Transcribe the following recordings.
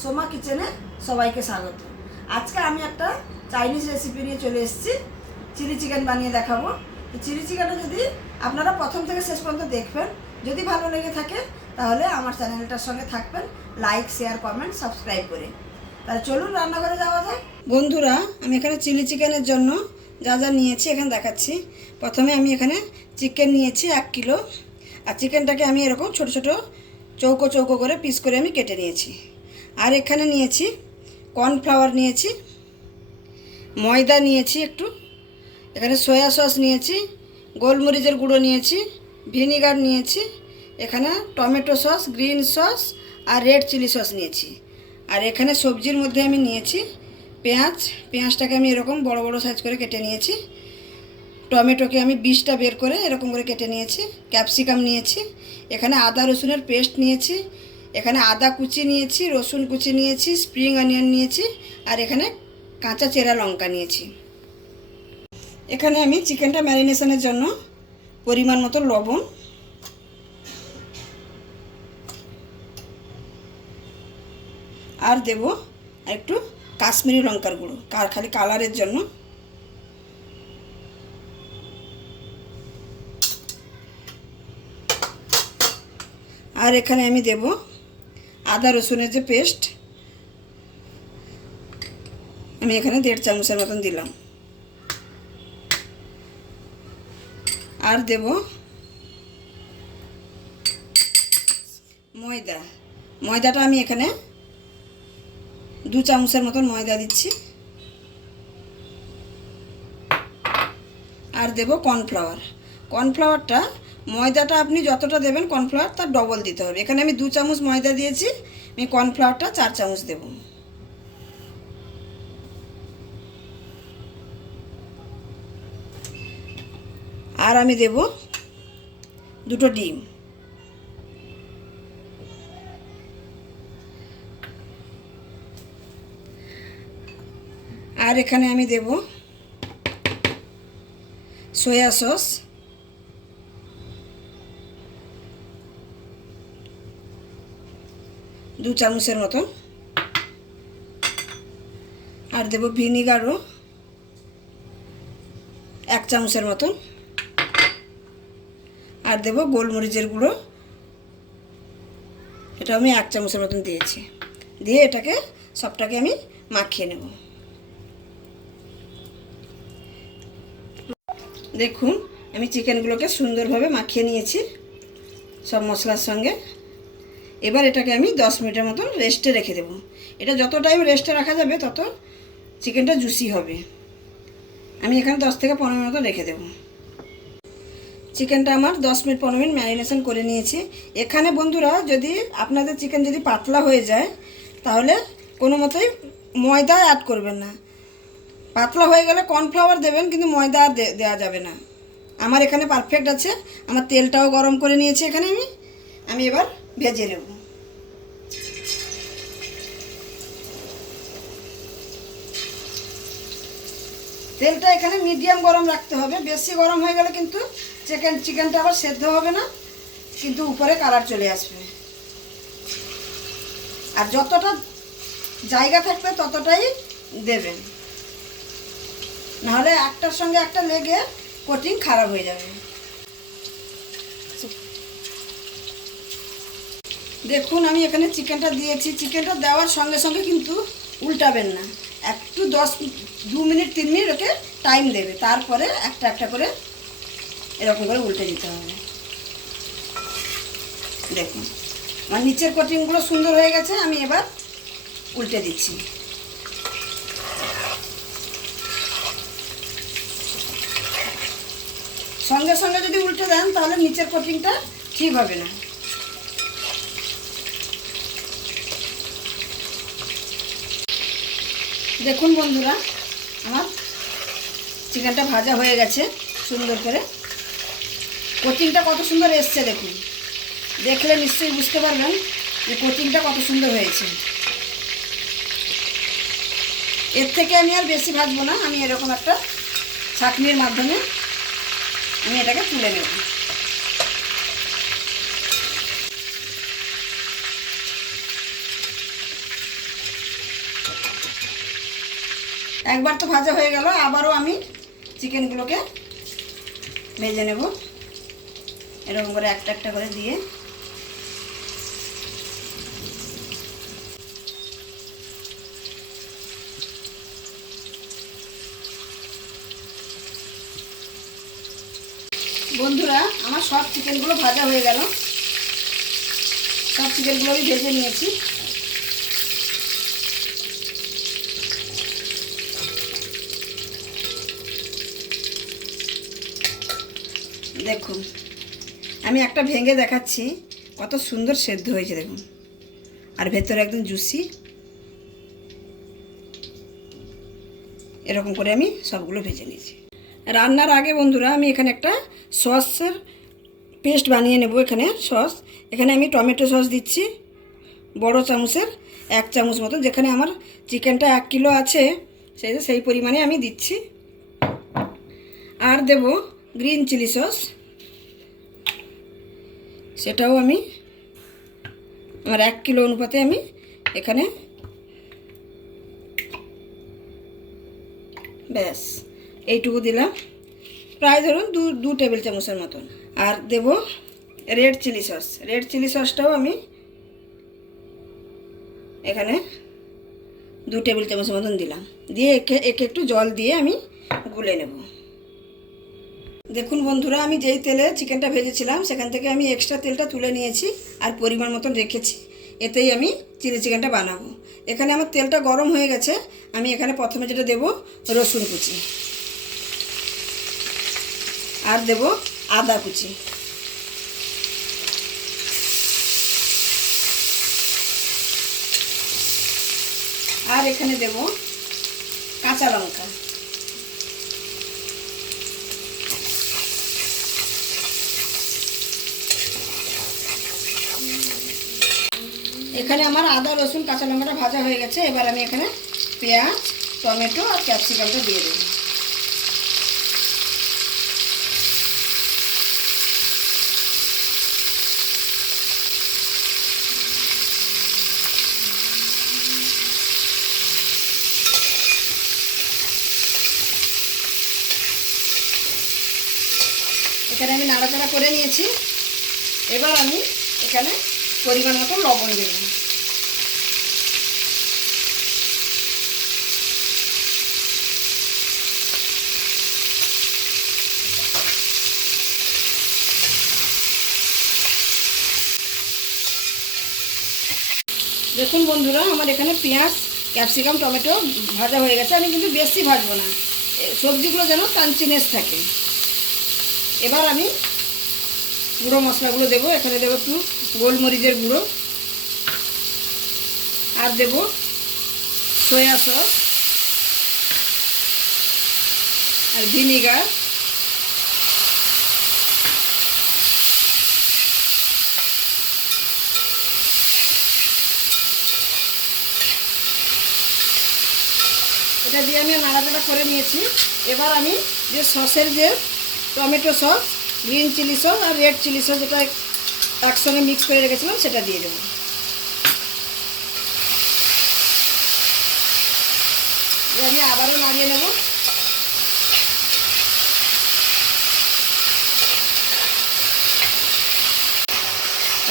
সোমা কিচেনে সবাইকে স্বাগত। আজকে আমি একটা চাইনিজ রেসিপি নিয়ে চলে এসেছি, চিলি চিকেন বানিয়ে দেখাবো। চিলি চিকেনটা যদি আপনারা প্রথম থেকে শেষ পর্যন্ত দেখবেন, যদি ভালো লেগে থাকে, তাহলে আমার চ্যানেলটার সঙ্গে থাকবেন, লাইক শেয়ার কমেন্ট সাবস্ক্রাইব করে। তাহলে চলুন রান্নাঘরে যাওয়া যায় বন্ধুরা, আমি এখানে চিলি চিকেনের জন্য যা যা নিয়েছি এখানে দেখাচ্ছি। প্রথমে আমি এখানে চিকেন নিয়েছি এক কিলো। আর চিকেনটাকে আমি এরকম ছোট ছোট চৌকো চৌকো করে পিস করে আমি কেটে নিয়েছি। আর এখানে নিয়েছি কর্নফ্লাওয়ার নিয়েছি, ময়দা নিয়েছি একটু, এখানে সয়া সস নিয়েছি, গোলমরিচের গুঁড়ো নিয়েছি ভিনিগার নিয়েছি, এখানে টমেটো সস গ্রিন সস আর রেড চিলি সস নিয়েছি। আর এখানে সবজির মধ্যে আমি নিয়েছি পেঁয়াজ, পেঁয়াজটাকে আমি এরকম বড় বড় সাইজ করে কেটে নিয়েছি। টমেটোকে আমি বীজটা বের করে এরকম করে কেটে নিয়েছি ক্যাপসিকাম নিয়েছি, এখানে আদা রসুনের পেস্ট নিয়েছি এখানে আদা কুচি নিয়েছি, রসুন কুচি নিয়েছি স্প্রিং অনিয়ন নিয়েছি, আর এখানে কাঁচা চেরা লঙ্কা নিয়েছি। এখানে আমি চিকেনটা ম্যারিনেশনের জন্য পরিমাণ মতো লবণ। আর দেব একটু কাশ্মীরি লঙ্কার গুঁড়ো খালি কালারের জন্য। আর এখানে আমি দেব আদা রসুনের যে পেস্ট, আমি এখানে দেড় চামচের মতন দিলাম। আর দেব ময়দা। ময়দাটা আমি এখানে দু চামচের মতন ময়দা দিচ্ছি। আর দেব কর্নফ্লাওয়ার। কর্নফ্লাওয়ারটা ময়দাটা আপনি যতটা দেবেন কর্নফ্লাওয়ার তার ডবল দিতে হবে। এখানে আমি দু চামচ ময়দা দিয়েছি, আমি কর্নফ্লাওয়ারটা চার চামচ দেব। আর আমি দেব দুটো ডিম। আর এখানে আমি দেব সয়া সস। দু চামচের মতন। আর দেব ভিনিগারও এক চামচের মতন। আর দেব গোলমরিচের গুঁড়ো। এটা আমি এক চামচের মতন দিয়েছি। দিয়ে এটাকে সবটাকে আমি মাখিয়ে নেব। দেখুন, আমি চিকেনগুলোকে সুন্দরভাবে মাখিয়ে নিয়েছি সব মশলার সঙ্গে। এবার এটাকে আমি দশ মিনিটের মতন রেস্টে রেখে দেবো। এটা যত টাইম রেস্টে রাখা যাবে, তত চিকেনটা জুসি হবে। আমি এখানে দশ থেকে পনেরো মিনিট রেখে দেবো। চিকেনটা আমার দশ মিনিট, পনেরো মিনিট ম্যারিনেশন করে নিয়েছি। এখানে বন্ধুরা, যদি আপনাদের চিকেন যদি পাতলা হয়ে যায়, তাহলে কোনো মতেই ময়দা অ্যাড করবেন না। পাতলা হয়ে গেলে কর্নফ্লাওয়ার দেবেন, কিন্তু ময়দা আর দেওয়া যাবে না। আমার এখানে পারফেক্ট আছে। আমার তেলটাও গরম করে নিয়েছি এখানে আমি। আমি এবার ভেজে নেব। তেলটা এখানে মিডিয়াম গরম রাখতে হবে। বেশি গরম হয়ে গেলে কিন্তু চিকেন চিকেনটা আবার সেদ্ধ হবে না, কিন্তু উপরে কালার চলে আসবে। আর যতটা জায়গা থাকবে ততটাই দেবেন। নাহলে একটার সঙ্গে একটা লেগে কোটিং খারাপ হয়ে যাবে। দেখুন, আমি এখানে চিকেনটা দিয়েছি। চিকেনটা দেওয়ার সঙ্গে সঙ্গে কিন্তু উল্টাবেন না। একটু দশ, দু মিনিট, তিন মিনিট ওকে টাইম দেবে। তারপরে একটা একটা করে এরকম করে উল্টে দিতে হবে। দেখুন, আমার নিচের কোটিংগুলো সুন্দর হয়ে গেছে, আমি এবার উল্টে দিচ্ছি। সঙ্গে সঙ্গে যদি উল্টে দেন, তাহলে নিচের কোটিংটা ঠিক হবে না। দেখুন বন্ধুরা, আমার চিকেনটা ভাজা হয়ে গেছে সুন্দর করে। কোটিংটা কত সুন্দর এসছে দেখুন। দেখলে নিশ্চয়ই বুঝতে পারবেন যে কোটিংটা কত সুন্দর হয়েছে। এর থেকে আমি আর বেশি ভাজবো না, আমি এরকম একটা ছাঁকনির মাধ্যমে আমি এটাকে তুলে নেব। একবার তো ভাজা হয়ে গেল, আবারও আমি চিকেনগুলোকে ভেজে নেব। এরকম করে একটা একটা করে দিয়ে। বন্ধুরা, আমার সব চিকেনগুলো ভাজা হয়ে গেল। সব চিকেনগুলো আমি ভেজে নিয়েছি। দেখুন, আমি একটা ভেঙে দেখাচ্ছি, কত সুন্দর সেদ্ধ হয়েছে দেখুন। আর ভেতরে একদম জুসি। এরকম করে আমি সবগুলো ভেজে নিয়েছি। রান্নার আগে বন্ধুরা, আমি এখানে একটা সসের পেস্ট বানিয়ে নেব এখানে, সস। এখানে আমি টমেটো সস দিচ্ছি, বড় চামচের, এক চামচ মতো। যেখানে আমার চিকেনটা এক কিলো আছে, সেই সেই পরিমাণে আমি দিচ্ছি। আর দেব গ্রিন চিলি সস। সেটাও আমি আমার এক কিলো অনুপাতে আমি এখানে ব্যাস, এইটুকু দিলাম। প্রায় ধরুন দু দু টেবিল চামচের মতন। আর দেব red chilli sauce. Red chilli সসটাও আমি এখানে দু টেবিল চামচের মতন দিলাম। দিয়ে একে একে একটু জল দিয়ে আমি গুলে নেব। দেখুন বন্ধুরা, আমি যেই তেলে চিকেনটা ভেজেছিলাম, সেখান থেকে আমি এক্সট্রা তেলটা তুলে নিয়েছি আর পরিমাণ মতন রেখেছি। এতেই আমি চিলি চিকেনটা বানাবো। এখানে আমার তেলটা গরম হয়ে গেছে, আমি এখানে প্রথমে যেটা দেব, রসুন কুচি। আর দেব আদা কুচি। আর এখানে দেব কাঁচা লঙ্কা। এখানে আমার আদা, রসুন, কাঁচা লঙ্কাটা ভাজা হয়ে গেছে। এবার আমি এখানে পেঁয়াজ, টমেটো আর ক্যাপসিকামটা দিয়ে দেবো। এখানে আমি নাড়াচাড়া করে নিয়েছি। এবার আমি এখানে পরিমাণ মতো লবণ দেব। দেখুন বন্ধুরা, আমার এখানে পেঁয়াজ, ক্যাপসিকাম, টমেটো ভাজা হয়ে গেছে। আমি কিন্তু বেশি ভাজবো না। সবজিগুলো যেন কাঞ্চিনেস থাকে। এবার আমি গুঁড়ো মশলাগুলো দেবো। এখানে দেবো একটু গোলমরিচের গুঁড়ো। আর দেব সয়া সস আর ভিনিগার। এটা দিয়ে আমি নাড়াচাড়া করে নিয়েছি। এবার আমি যে সসের যে tomato sauce green chilli sauce আর রেড চিলি সস যেটা একসঙ্গে মিক্স করে রেখেছিলাম, সেটা দিয়ে দেবো। আমি আবারও নাড়িয়ে নেব।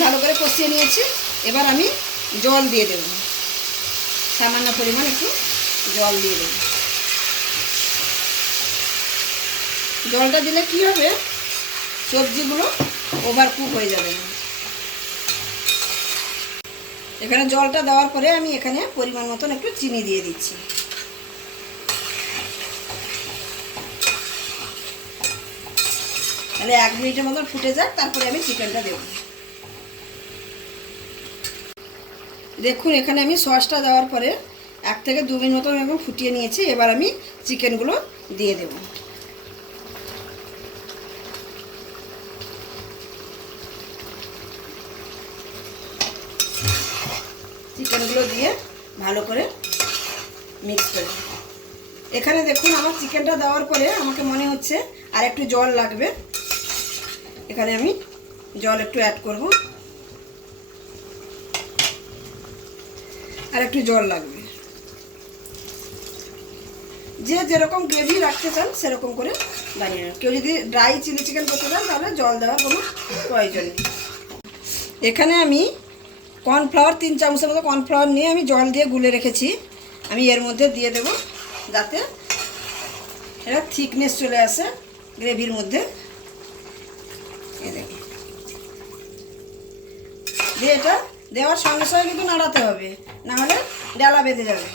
ভালো করে কষিয়ে নিয়েছি। এবার আমি জল দিয়ে দেব। সামান্য পরিমাণ একটু জল দিয়ে দেব। জলটা দিলে কি হবে? সবজিগুলো ওভার কুক হয়ে যাবে। এখানে জলটা দেওয়ার পরে আমি এখানে পরিমাণ মতন একটু চিনি দিয়ে দিচ্ছি। তাহলে এক মিনিটের মতন ফুটে যাক, তারপরে আমি চিকেনটা দেব। দেখুন, এখানে আমি সসটা দেওয়ার পরে এক থেকে দু মিনিট মতন এরকম ফুটিয়ে নিয়েছি, এবার আমি চিকেনগুলো দিয়ে দেবো। চিকেনগুলো দিয়ে ভালো করে মিক্স করে এখানে দেখুন আমার চিকেনটা দেওয়ার পরে আমাকে মনে হচ্ছে আর একটু জল লাগবে। এখানে আমি জল একটু অ্যাড করব। আর একটু জল লাগবে। যে যেরকম গ্রেভি রাখতে চান, সেরকম করে বানিয়ে নেবেন। কেউ যদি ড্রাই চিলি চিকেন করতে চান, তাহলে জল দেওয়ার কোনো প্রয়োজন নেই। এখানে আমি কর্নফ্লাওয়ার, তিন চামচের মতো কর্নফ্লাওয়ার নিয়ে আমি জল দিয়ে গুলে রেখেছি। আমি এর মধ্যে দিয়ে দেব যাতে এটা থিকনেস চলে আসে গ্রেভির মধ্যে। দিয়ে এটা দেওয়ার সঙ্গে সঙ্গে কিন্তু নাড়াতে হবে, নাহলে ডালা বেঁধে যাবে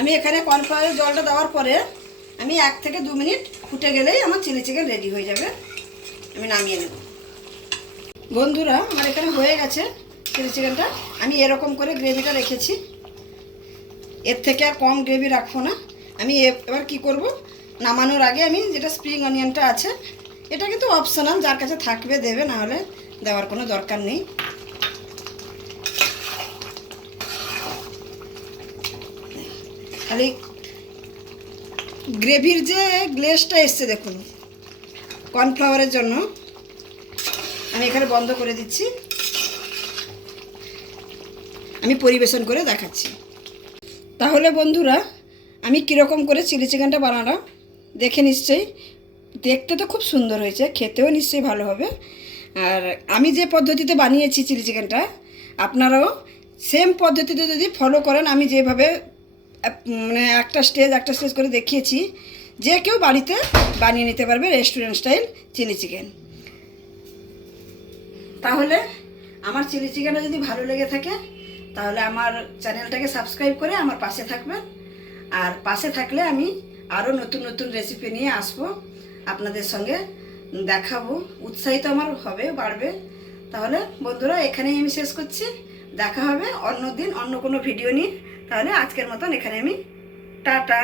আমি এখানে কর্নফ্লাওয়ারের জলটা দেওয়ার পরে আমি এক থেকে দু মিনিট ফুটে গেলেই আমার চিলি চিকেন রেডি হয়ে যাবে। আমি নামিয়ে নেব। বন্ধুরা, আমার এখানে হয়ে গেছে চিলি চিকেনটা। আমি এরকম করে গ্রেভিটা রেখেছি। এর থেকে আর কম গ্রেভি রাখব না। আমি এবার কি করব? নামানোর আগে আমি যেটা স্প্রিং অনিয়নটা আছে এটা কিন্তু অপশনাল, যার কাছে থাকবে দেবে, না হলে দেওয়ার কোনো দরকার নেই। খালি গ্রেভির যে গ্লেসটা এসছে দেখুন, কর্নফ্লাওয়ারের জন্য, আমি এখানে বন্ধ করে দিচ্ছি। আমি পরিবেশন করে দেখাচ্ছি। তাহলে বন্ধুরা, আমি কীরকম করে চিলি চিকেনটা বানালাম, দেখে নিশ্চয়ই, দেখতে তো খুব সুন্দর হয়েছে, খেতেও নিশ্চয়ই ভালো হবে। আর আমি যে পদ্ধতিতে বানিয়েছি চিলি চিকেনটা, আপনারাও সেম পদ্ধতিতে যদি ফলো করেন, আমি যেভাবে মানে একটা স্টেজ একটা স্টেজ করে দেখিয়েছি যে কেউ বাড়িতে বানিয়ে নিতে পারবে রেস্টুরেন্ট স্টাইল চিলি চিকেন তাহলে আমার চিলি চিকেনটা যদি ভালো লেগে থাকে, তাহলে আমার চ্যানেলটাকে সাবস্ক্রাইব করে আমার পাশে থাকবেন। আর পাশে থাকলে আমি আরও নতুন নতুন রেসিপি নিয়ে আসব। আপনাদের সঙ্গে দেখাবো। উৎসাহিত আমার হবে, বাড়বে। তাহলে বন্ধুরা, এখানেই আমি শেষ করছি। দেখা হবে অন্য দিন অন্য কোনো ভিডিও নিয়ে। তাহলে আজকের মতন এখানে আমি টাটা।